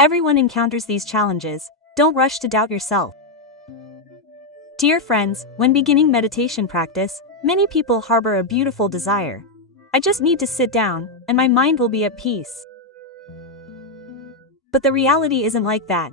Everyone encounters these challenges. Don't rush to doubt yourself. Dear friends, when beginning meditation practice, many people harbor a beautiful desire. I just need to sit down, and my mind will be at peace. But the reality isn't like that.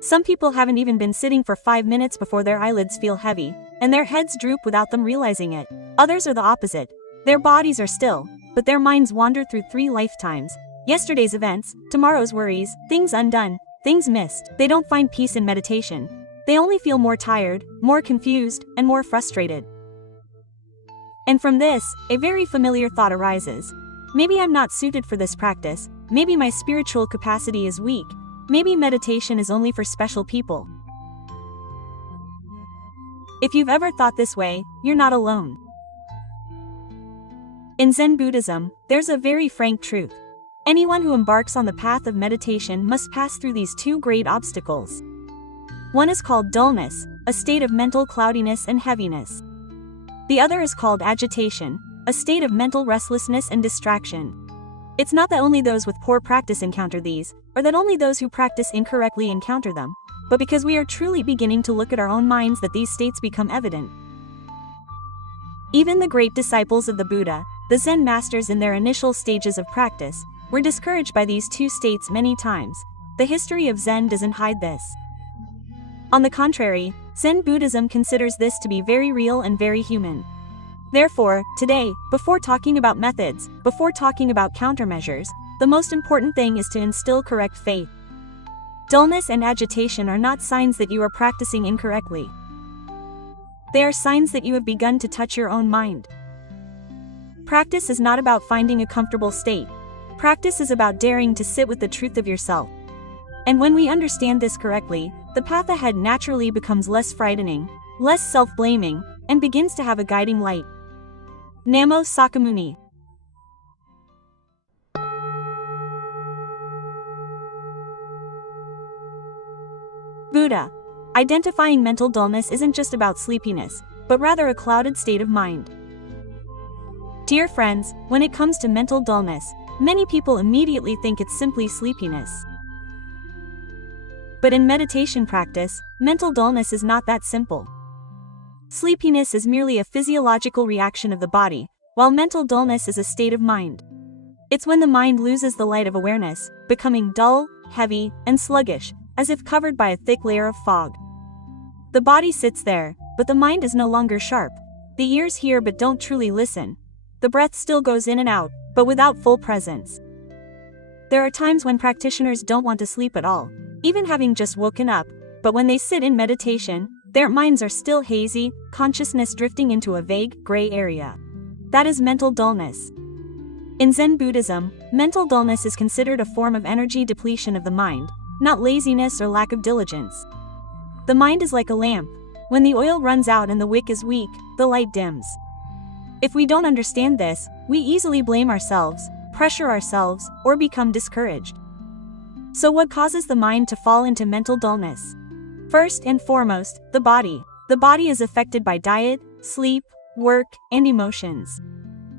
Some people haven't even been sitting for 5 minutes before their eyelids feel heavy, and their heads droop without them realizing it. Others are the opposite. Their bodies are still, but their minds wander through 3 lifetimes. Yesterday's events, tomorrow's worries, things undone, things missed. They don't find peace in meditation. They only feel more tired, more confused, and more frustrated. And from this, a very familiar thought arises. Maybe I'm not suited for this practice. Maybe my spiritual capacity is weak. Maybe meditation is only for special people. If you've ever thought this way, you're not alone. In Zen Buddhism, there's a very frank truth. Anyone who embarks on the path of meditation must pass through these 2 great obstacles. One is called dullness, a state of mental cloudiness and heaviness. The other is called agitation, a state of mental restlessness and distraction. It's not that only those with poor practice encounter these, or that only those who practice incorrectly encounter them, but because we are truly beginning to look at our own minds that these states become evident. Even the great disciples of the Buddha, the Zen masters in their initial stages of practice, were discouraged by these 2 states many times. The history of Zen doesn't hide this. On the contrary, Zen Buddhism considers this to be very real and very human. Therefore, today, before talking about methods, before talking about countermeasures, the most important thing is to instill correct faith. Dullness and agitation are not signs that you are practicing incorrectly. They are signs that you have begun to touch your own mind. Practice is not about finding a comfortable state. Practice is about daring to sit with the truth of yourself. And when we understand this correctly, the path ahead naturally becomes less frightening, less self-blaming, and begins to have a guiding light. Namo Sakyamuni. Buddha. Identifying mental dullness isn't just about sleepiness, but rather a clouded state of mind. Dear friends, when it comes to mental dullness, many people immediately think it's simply sleepiness. But in meditation practice, mental dullness is not that simple. Sleepiness is merely a physiological reaction of the body, while mental dullness is a state of mind. It's when the mind loses the light of awareness, becoming dull, heavy, and sluggish, as if covered by a thick layer of fog. The body sits there, but the mind is no longer sharp. The ears hear but don't truly listen. The breath still goes in and out, but without full presence. There are times when practitioners don't want to sleep at all, even having just woken up, but when they sit in meditation, their minds are still hazy, consciousness drifting into a vague, gray area. That is mental dullness. In Zen Buddhism, mental dullness is considered a form of energy depletion of the mind, not laziness or lack of diligence. The mind is like a lamp. When the oil runs out and the wick is weak, the light dims. If we don't understand this, we easily blame ourselves, pressure ourselves, or become discouraged. So what causes the mind to fall into mental dullness? First and foremost, the body. The body is affected by diet, sleep, work, and emotions.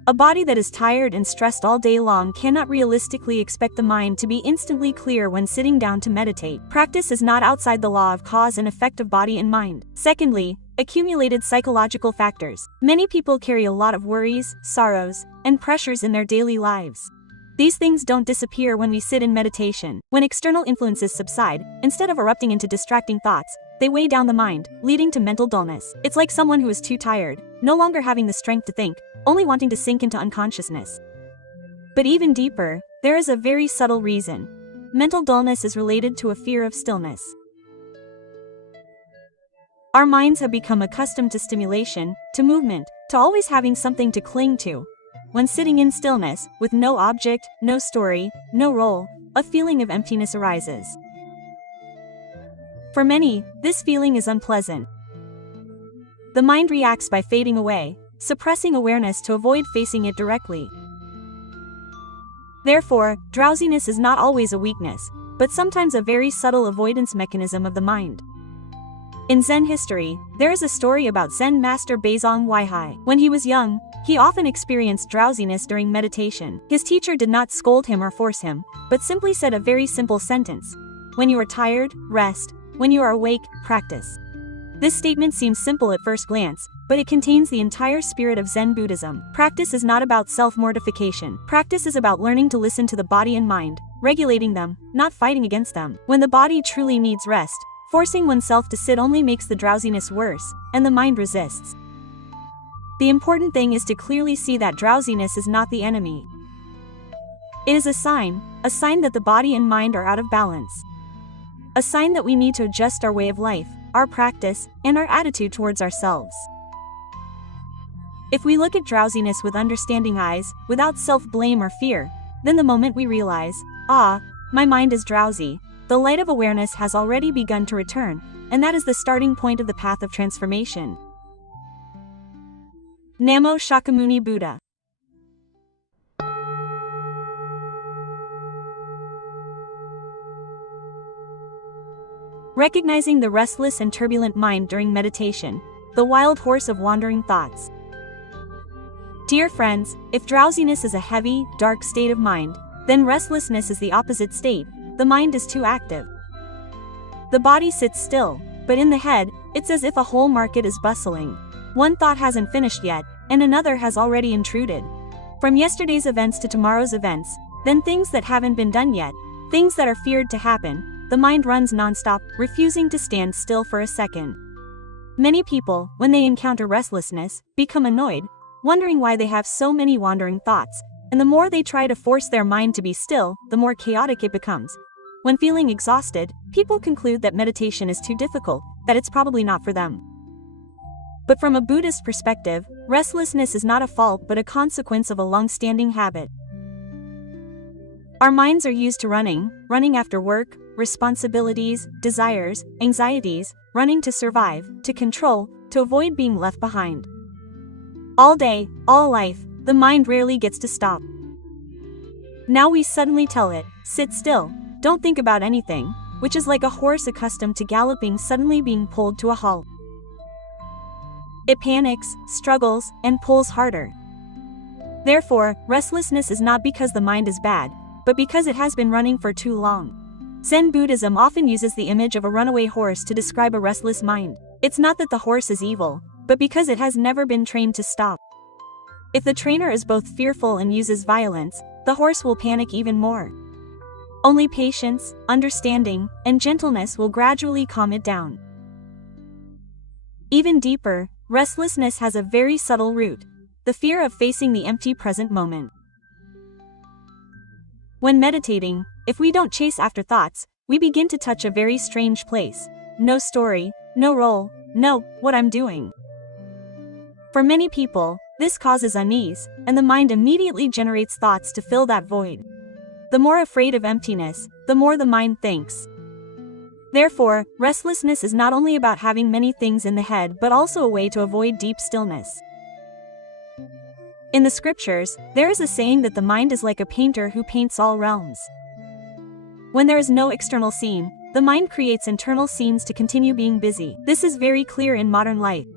A body that is tired and stressed all day long cannot realistically expect the mind to be instantly clear when sitting down to meditate. Practice is not outside the law of cause and effect of body and mind. Secondly, accumulated psychological factors. Many people carry a lot of worries, sorrows, and pressures in their daily lives. These things don't disappear when we sit in meditation. When external influences subside, instead of erupting into distracting thoughts, they weigh down the mind, leading to mental dullness. It's like someone who is too tired, no longer having the strength to think, only wanting to sink into unconsciousness. But even deeper, there is a very subtle reason. Mental dullness is related to a fear of stillness. Our minds have become accustomed to stimulation, to movement, to always having something to cling to. When sitting in stillness, with no object, no story, no role, a feeling of emptiness arises. For many, this feeling is unpleasant. The mind reacts by fading away, suppressing awareness to avoid facing it directly. Therefore, drowsiness is not always a weakness, but sometimes a very subtle avoidance mechanism of the mind. In Zen history, there is a story about Zen master Beizong Weihai. When he was young, he often experienced drowsiness during meditation. His teacher did not scold him or force him, but simply said a very simple sentence: "When you are tired, rest. When you are awake, practice." This statement seems simple at first glance, but it contains the entire spirit of Zen Buddhism. Practice is not about self-mortification. Practice is about learning to listen to the body and mind, regulating them, not fighting against them. When the body truly needs rest, forcing oneself to sit only makes the drowsiness worse, and the mind resists. The important thing is to clearly see that drowsiness is not the enemy. It is a sign that the body and mind are out of balance. A sign that we need to adjust our way of life, our practice, and our attitude towards ourselves. If we look at drowsiness with understanding eyes, without self-blame or fear, then the moment we realize, my mind is drowsy, the light of awareness has already begun to return, and that is the starting point of the path of transformation. Namo Shakyamuni Buddha. Recognizing the restless and turbulent mind during meditation, the wild horse of wandering thoughts. Dear friends, if drowsiness is a heavy, dark state of mind, then restlessness is the opposite state. The mind is too active. The body sits still, but in the head, it's as if a whole market is bustling. One thought hasn't finished yet, and another has already intruded. From yesterday's events to tomorrow's events, then things that haven't been done yet, things that are feared to happen, the mind runs nonstop, refusing to stand still for a second. Many people, when they encounter restlessness, become annoyed, wondering why they have so many wandering thoughts, and the more they try to force their mind to be still, the more chaotic it becomes. When feeling exhausted, people conclude that meditation is too difficult, that it's probably not for them. But from a Buddhist perspective, restlessness is not a fault but a consequence of a long-standing habit. Our minds are used to running after work, responsibilities, desires, anxieties, running to survive, to control, to avoid being left behind. All day, all life, the mind rarely gets to stop. Now we suddenly tell it, sit still, don't think about anything, which is like a horse accustomed to galloping suddenly being pulled to a halt. It panics, struggles, and pulls harder. Therefore, restlessness is not because the mind is bad, but because it has been running for too long. Zen Buddhism often uses the image of a runaway horse to describe a restless mind. It's not that the horse is evil, but because it has never been trained to stop. If the trainer is both fearful and uses violence, the horse will panic even more. Only patience, understanding, and gentleness will gradually calm it down. Even deeper, restlessness has a very subtle root: the fear of facing the empty present moment. When meditating, if we don't chase after thoughts, we begin to touch a very strange place. No story, no role, no, what I'm doing. For many people, this causes unease, and the mind immediately generates thoughts to fill that void. The more afraid of emptiness, the more the mind thinks. Therefore, restlessness is not only about having many things in the head but also a way to avoid deep stillness. In the scriptures, there is a saying that the mind is like a painter who paints all realms. When there is no external scene, the mind creates internal scenes to continue being busy. This is very clear in modern life.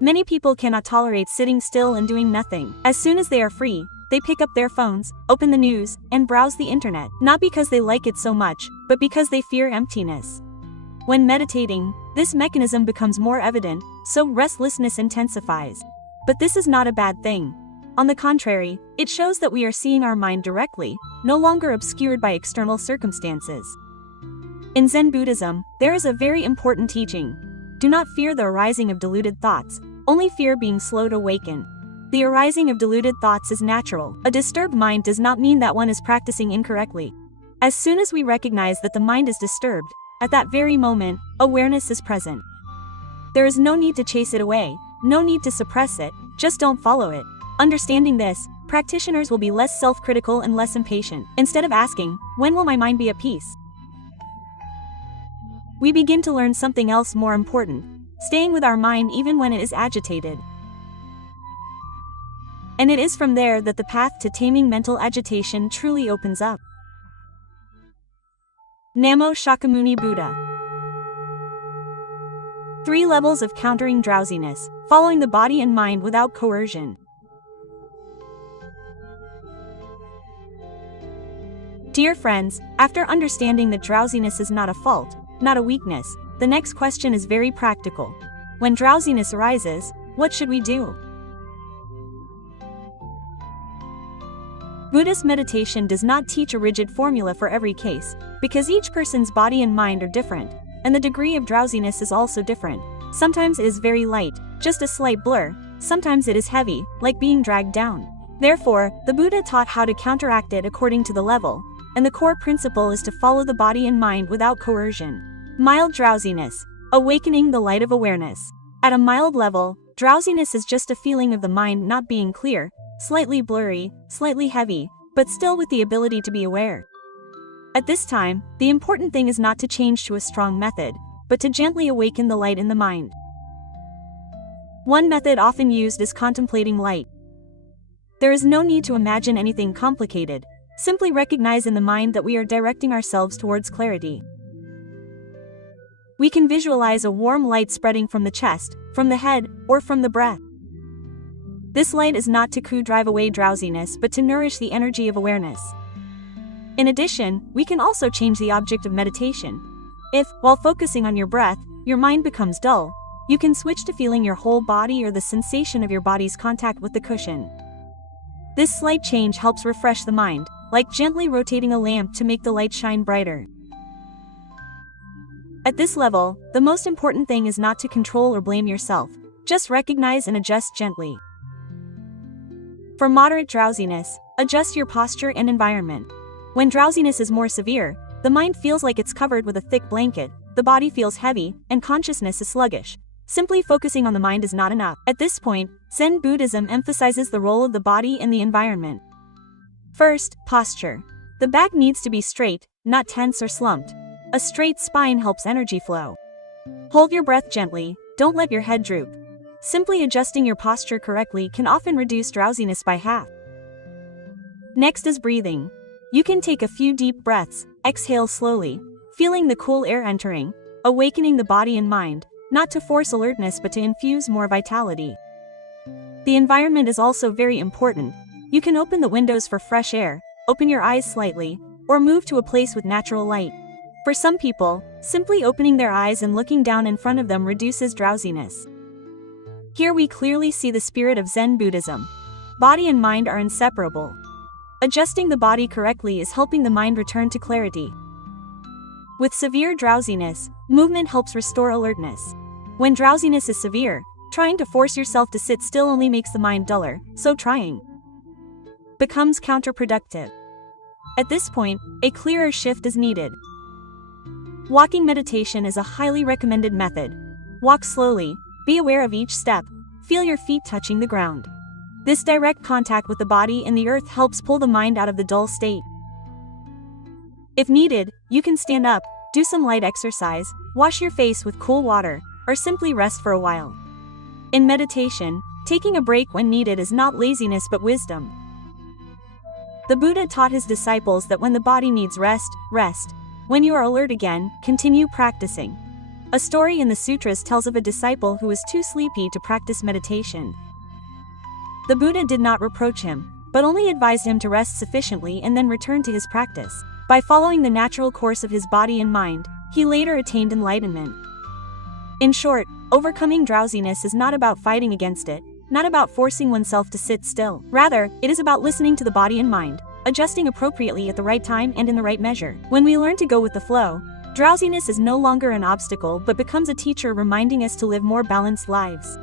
Many people cannot tolerate sitting still and doing nothing. As soon as they are free, they pick up their phones, open the news, and browse the internet, not because they like it so much, but because they fear emptiness. When meditating, this mechanism becomes more evident, so restlessness intensifies. But this is not a bad thing. On the contrary, it shows that we are seeing our mind directly, no longer obscured by external circumstances. In Zen Buddhism, there is a very important teaching. Do not fear the arising of deluded thoughts, only fear being slow to awaken. The arising of deluded thoughts is natural. A disturbed mind does not mean that one is practicing incorrectly. As soon as we recognize that the mind is disturbed, at that very moment, awareness is present. There is no need to chase it away, no need to suppress it, just don't follow it. Understanding this, practitioners will be less self-critical and less impatient. Instead of asking, when will my mind be at peace? We begin to learn something else more important: staying with our mind even when it is agitated. And it is from there that the path to taming mental agitation truly opens up. Namo Shakyamuni Buddha. 3 levels of countering drowsiness, following the body and mind without coercion. Dear friends, after understanding that drowsiness is not a fault, not a weakness, the next question is very practical. When drowsiness arises, what should we do? Buddhist meditation does not teach a rigid formula for every case, because each person's body and mind are different, and the degree of drowsiness is also different. Sometimes it is very light, just a slight blur, sometimes it is heavy, like being dragged down. Therefore, the Buddha taught how to counteract it according to the level, and the core principle is to follow the body and mind without coercion. Mild drowsiness, awakening the light of awareness. At a mild level, drowsiness is just a feeling of the mind not being clear, slightly blurry, slightly heavy, but still with the ability to be aware. At this time, the important thing is not to change to a strong method, but to gently awaken the light in the mind. One method often used is contemplating light. There is no need to imagine anything complicated, simply recognize in the mind that we are directing ourselves towards clarity. We can visualize a warm light spreading from the chest, from the head, or from the breath. This light is not to drive away drowsiness but to nourish the energy of awareness. In addition, we can also change the object of meditation. If, while focusing on your breath, your mind becomes dull, you can switch to feeling your whole body or the sensation of your body's contact with the cushion. This slight change helps refresh the mind, like gently rotating a lamp to make the light shine brighter. At this level, the most important thing is not to control or blame yourself, just recognize and adjust gently. For moderate drowsiness, adjust your posture and environment. When drowsiness is more severe, the mind feels like it's covered with a thick blanket, the body feels heavy, and consciousness is sluggish. Simply focusing on the mind is not enough. At this point, Zen Buddhism emphasizes the role of the body and the environment. First, posture. The back needs to be straight, not tense or slumped. A straight spine helps energy flow. Hold your breath gently, don't let your head droop. Simply adjusting your posture correctly can often reduce drowsiness by half. Next is breathing. You can take a few deep breaths, exhale slowly, feeling the cool air entering, awakening the body and mind, not to force alertness but to infuse more vitality. The environment is also very important. You can open the windows for fresh air, open your eyes slightly, or move to a place with natural light. For some people, simply opening their eyes and looking down in front of them reduces drowsiness. Here we clearly see the spirit of Zen Buddhism. Body and mind are inseparable. Adjusting the body correctly is helping the mind return to clarity. With severe drowsiness, movement helps restore alertness. When drowsiness is severe, trying to force yourself to sit still only makes the mind duller, so trying becomes counterproductive. At this point, a clearer shift is needed. Walking meditation is a highly recommended method. Walk slowly, be aware of each step, feel your feet touching the ground. This direct contact with the body and the earth helps pull the mind out of the dull state. If needed, you can stand up, do some light exercise, wash your face with cool water, or simply rest for a while. In meditation, taking a break when needed is not laziness but wisdom. The Buddha taught his disciples that when the body needs rest, rest. When you are alert again, continue practicing. A story in the sutras tells of a disciple who was too sleepy to practice meditation. The Buddha did not reproach him, but only advised him to rest sufficiently and then return to his practice. By following the natural course of his body and mind, he later attained enlightenment. In short, overcoming drowsiness is not about fighting against it, not about forcing oneself to sit still. Rather, it is about listening to the body and mind, adjusting appropriately at the right time and in the right measure. When we learn to go with the flow, drowsiness is no longer an obstacle but becomes a teacher reminding us to live more balanced lives.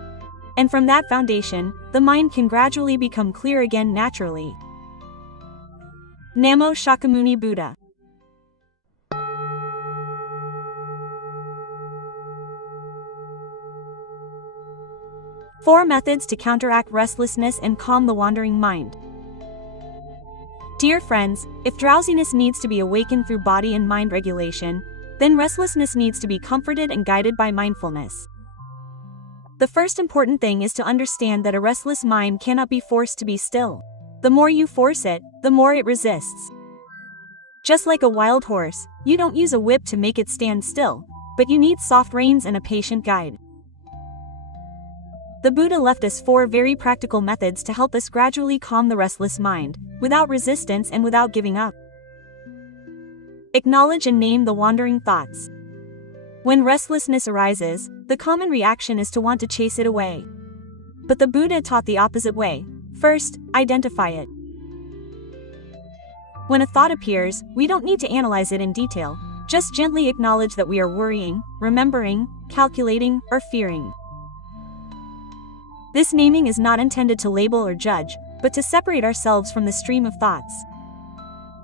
And from that foundation, the mind can gradually become clear again naturally. Namo Shakyamuni Buddha. Four methods to counteract restlessness and calm the wandering mind. Dear friends, if drowsiness needs to be awakened through body and mind regulation, then restlessness needs to be comforted and guided by mindfulness. The first important thing is to understand that a restless mind cannot be forced to be still. The more you force it, the more it resists. Just like a wild horse, you don't use a whip to make it stand still, but you need soft reins and a patient guide. The Buddha left us 4 very practical methods to help us gradually calm the restless mind, without resistance and without giving up. Acknowledge and name the wandering thoughts. When restlessness arises, the common reaction is to want to chase it away. But the Buddha taught the opposite way. First, identify it. When a thought appears, we don't need to analyze it in detail. Just gently acknowledge that we are worrying, remembering, calculating, or fearing. This naming is not intended to label or judge, but to separate ourselves from the stream of thoughts.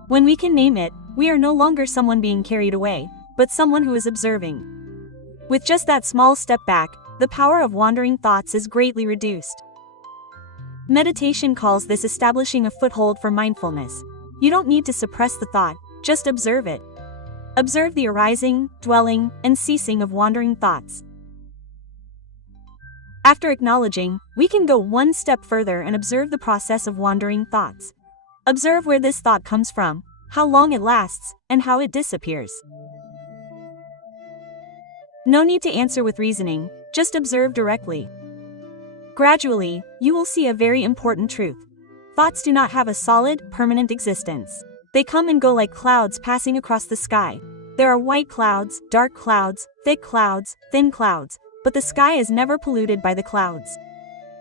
When we can name it, we are no longer someone being carried away, but someone who is observing. With just that small step back, the power of wandering thoughts is greatly reduced. Meditation calls this establishing a foothold for mindfulness. You don't need to suppress the thought, just observe it. Observe the arising, dwelling, and ceasing of wandering thoughts. After acknowledging, we can go one step further and observe the process of wandering thoughts. Observe where this thought comes from, how long it lasts, and how it disappears. No need to answer with reasoning, just observe directly. Gradually, you will see a very important truth. Thoughts do not have a solid, permanent existence. They come and go like clouds passing across the sky. There are white clouds, dark clouds, thick clouds, thin clouds, but the sky is never polluted by the clouds.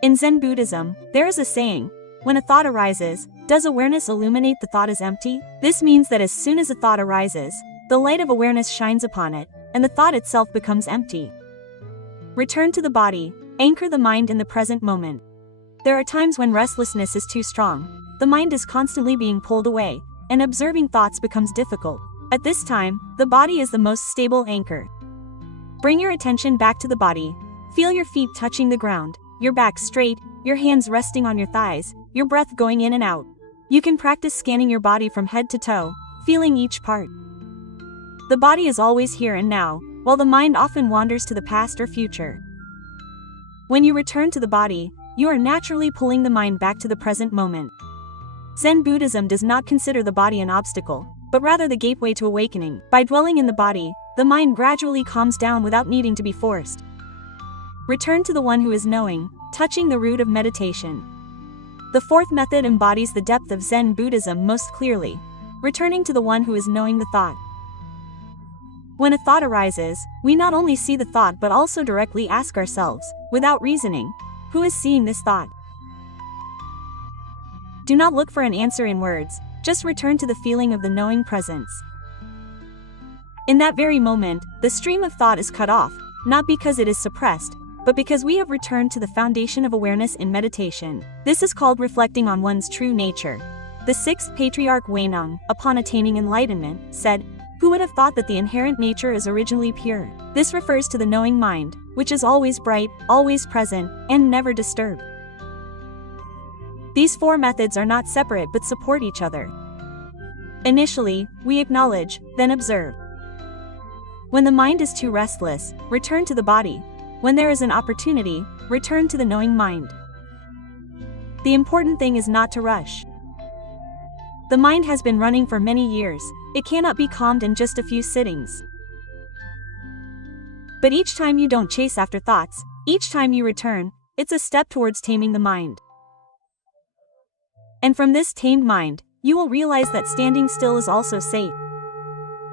In Zen Buddhism, there is a saying, when a thought arises, does awareness illuminate the thought as empty? This means that as soon as a thought arises, the light of awareness shines upon it, and the thought itself becomes empty. Return to the body, anchor the mind in the present moment. There are times when restlessness is too strong, the mind is constantly being pulled away, and observing thoughts becomes difficult. At this time, the body is the most stable anchor. Bring your attention back to the body. Feel your feet touching the ground, your back straight, your hands resting on your thighs, your breath going in and out. You can practice scanning your body from head to toe, feeling each part. The body is always here and now, while the mind often wanders to the past or future. When you return to the body, you are naturally pulling the mind back to the present moment. Zen Buddhism does not consider the body an obstacle, but rather the gateway to awakening. By dwelling in the body, the mind gradually calms down without needing to be forced. Return to the one who is knowing, touching the root of meditation. The 4th method embodies the depth of Zen Buddhism most clearly, returning to the one who is knowing the thought. When a thought arises, we not only see the thought but also directly ask ourselves, without reasoning, who is seeing this thought? Do not look for an answer in words, just return to the feeling of the knowing presence. In that very moment, the stream of thought is cut off, not because it is suppressed, but because we have returned to the foundation of awareness in meditation. This is called reflecting on one's true nature. The 6th patriarch Huineng, upon attaining enlightenment, said, "Who would have thought that the inherent nature is originally pure?" This refers to the knowing mind, which is always bright, always present, and never disturbed. These 4 methods are not separate but support each other. Initially, we acknowledge, then observe. When the mind is too restless, return to the body. When there is an opportunity, return to the knowing mind. The important thing is not to rush. The mind has been running for many years, it cannot be calmed in just a few sittings. But each time you don't chase after thoughts, each time you return, it's a step towards taming the mind. And from this tamed mind, you will realize that standing still is also safe.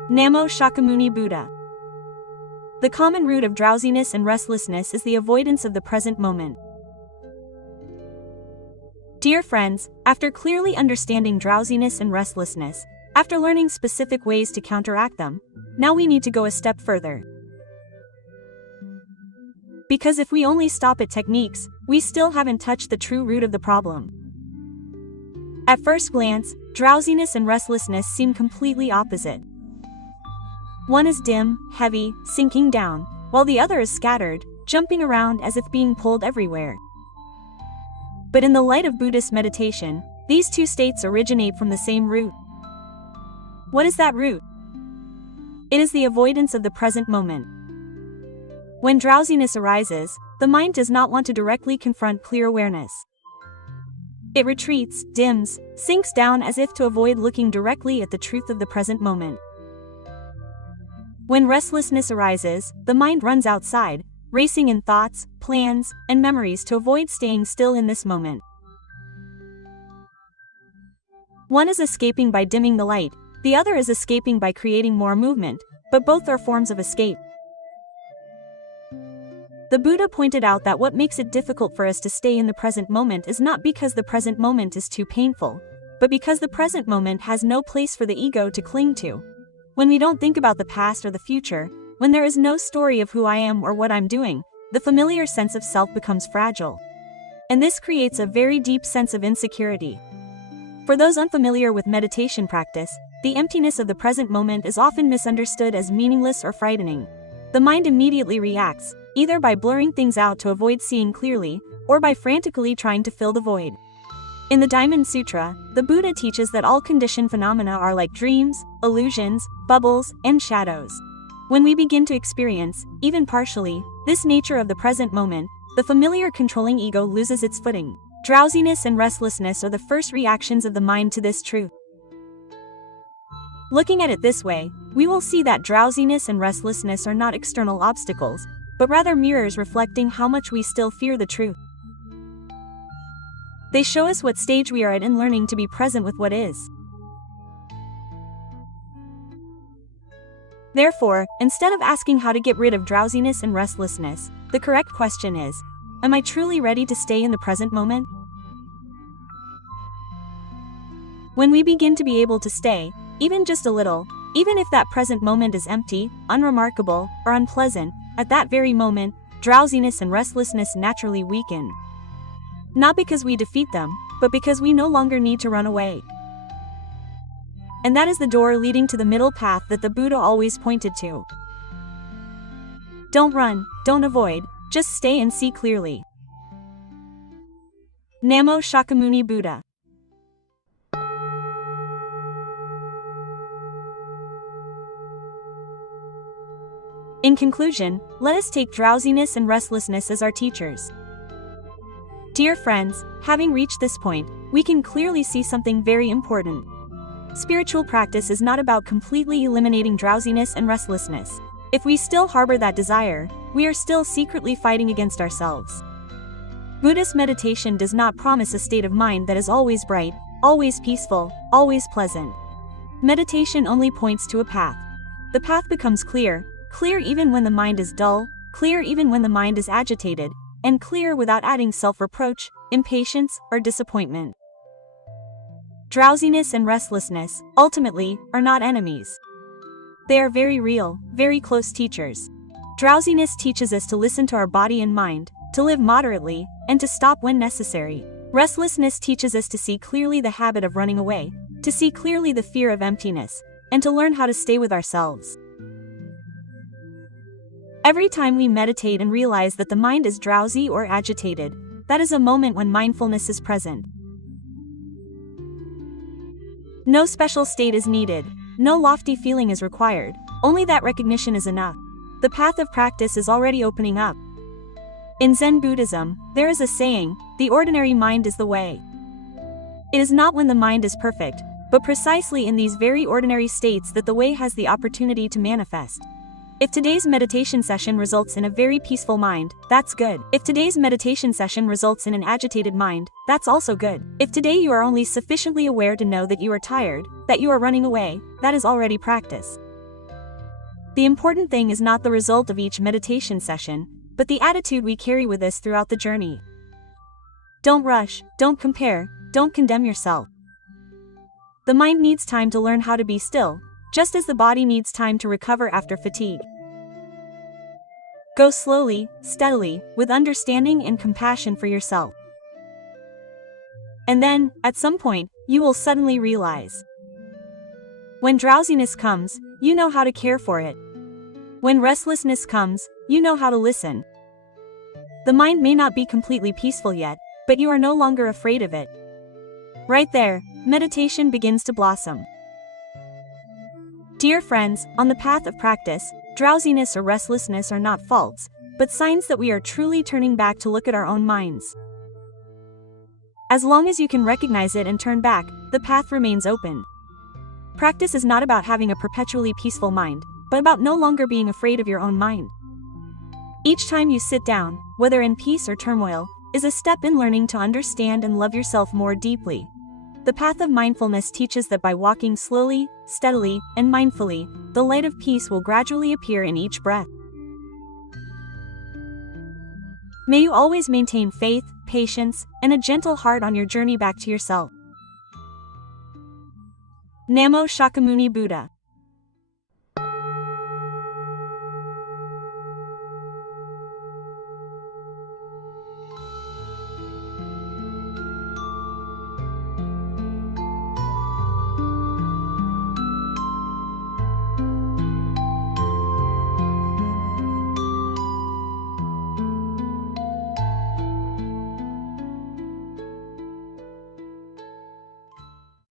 Namo Shakyamuni Buddha. The common root of drowsiness and restlessness is the avoidance of the present moment. Dear friends, after clearly understanding drowsiness and restlessness, after learning specific ways to counteract them, now we need to go a step further. Because if we only stop at techniques, we still haven't touched the true root of the problem. At first glance, drowsiness and restlessness seem completely opposite. One is dim, heavy, sinking down, while the other is scattered, jumping around as if being pulled everywhere. But in the light of Buddhist meditation, these 2 states originate from the same root. What is that root? It is the avoidance of the present moment. When drowsiness arises, the mind does not want to directly confront clear awareness. It retreats, dims, sinks down as if to avoid looking directly at the truth of the present moment. When restlessness arises, the mind runs outside, racing in thoughts, plans, and memories to avoid staying still in this moment. One is escaping by dimming the light, the other is escaping by creating more movement, but both are forms of escape. The Buddha pointed out that what makes it difficult for us to stay in the present moment is not because the present moment is too painful, but because the present moment has no place for the ego to cling to. When we don't think about the past or the future, when there is no story of who I am or what I'm doing, the familiar sense of self becomes fragile. And this creates a very deep sense of insecurity. For those unfamiliar with meditation practice, the emptiness of the present moment is often misunderstood as meaningless or frightening. The mind immediately reacts, either by blurring things out to avoid seeing clearly, or by frantically trying to fill the void. In the Diamond Sutra, the Buddha teaches that all conditioned phenomena are like dreams, illusions, bubbles, and shadows. When we begin to experience, even partially, this nature of the present moment, the familiar controlling ego loses its footing. Drowsiness and restlessness are the first reactions of the mind to this truth. Looking at it this way, we will see that drowsiness and restlessness are not external obstacles, but rather mirrors reflecting how much we still fear the truth. They show us what stage we are at in learning to be present with what is. Therefore, instead of asking how to get rid of drowsiness and restlessness, the correct question is, am I truly ready to stay in the present moment? When we begin to be able to stay, even just a little, even if that present moment is empty, unremarkable, or unpleasant, at that very moment, drowsiness and restlessness naturally weaken. Not because we defeat them, but because we no longer need to run away. And that is the door leading to the middle path that the Buddha always pointed to. Don't run, don't avoid, just stay and see clearly. Namo Shakyamuni Buddha. In conclusion, let us take drowsiness and restlessness as our teachers. Dear friends, having reached this point, we can clearly see something very important. Spiritual practice is not about completely eliminating drowsiness and restlessness. If we still harbor that desire, we are still secretly fighting against ourselves. Buddhist meditation does not promise a state of mind that is always bright, always peaceful, always pleasant. Meditation only points to a path. The path becomes clear even when the mind is dull, clear even when the mind is agitated, and clear without adding self-reproach, impatience, or disappointment. Drowsiness and restlessness, ultimately, are not enemies. They are very real, very close teachers. Drowsiness teaches us to listen to our body and mind, to live moderately, and to stop when necessary. Restlessness teaches us to see clearly the habit of running away, to see clearly the fear of emptiness, and to learn how to stay with ourselves. Every time we meditate and realize that the mind is drowsy or agitated, that is a moment when mindfulness is present. No special state is needed, no lofty feeling is required, only that recognition is enough. The path of practice is already opening up. In Zen Buddhism, there is a saying, the ordinary mind is the way. It is not when the mind is perfect, but precisely in these very ordinary states that the way has the opportunity to manifest. If today's meditation session results in a very peaceful mind, that's good. If today's meditation session results in an agitated mind, that's also good. If today you are only sufficiently aware to know that you are tired, that you are running away, that is already practice. The important thing is not the result of each meditation session, but the attitude we carry with us throughout the journey. Don't rush, don't compare, don't condemn yourself. The mind needs time to learn how to be still, just as the body needs time to recover after fatigue. Go slowly, steadily, with understanding and compassion for yourself. And then, at some point, you will suddenly realize. When drowsiness comes, you know how to care for it. When restlessness comes, you know how to listen. The mind may not be completely peaceful yet, but you are no longer afraid of it. Right there, meditation begins to blossom. Dear friends, on the path of practice, drowsiness or restlessness are not faults, but signs that we are truly turning back to look at our own minds. As long as you can recognize it and turn back, the path remains open. Practice is not about having a perpetually peaceful mind, but about no longer being afraid of your own mind. Each time you sit down, whether in peace or turmoil, is a step in learning to understand and love yourself more deeply. The path of mindfulness teaches that by walking slowly, steadily, and mindfully, the light of peace will gradually appear in each breath. May you always maintain faith, patience, and a gentle heart on your journey back to yourself. Namo Shakyamuni Buddha.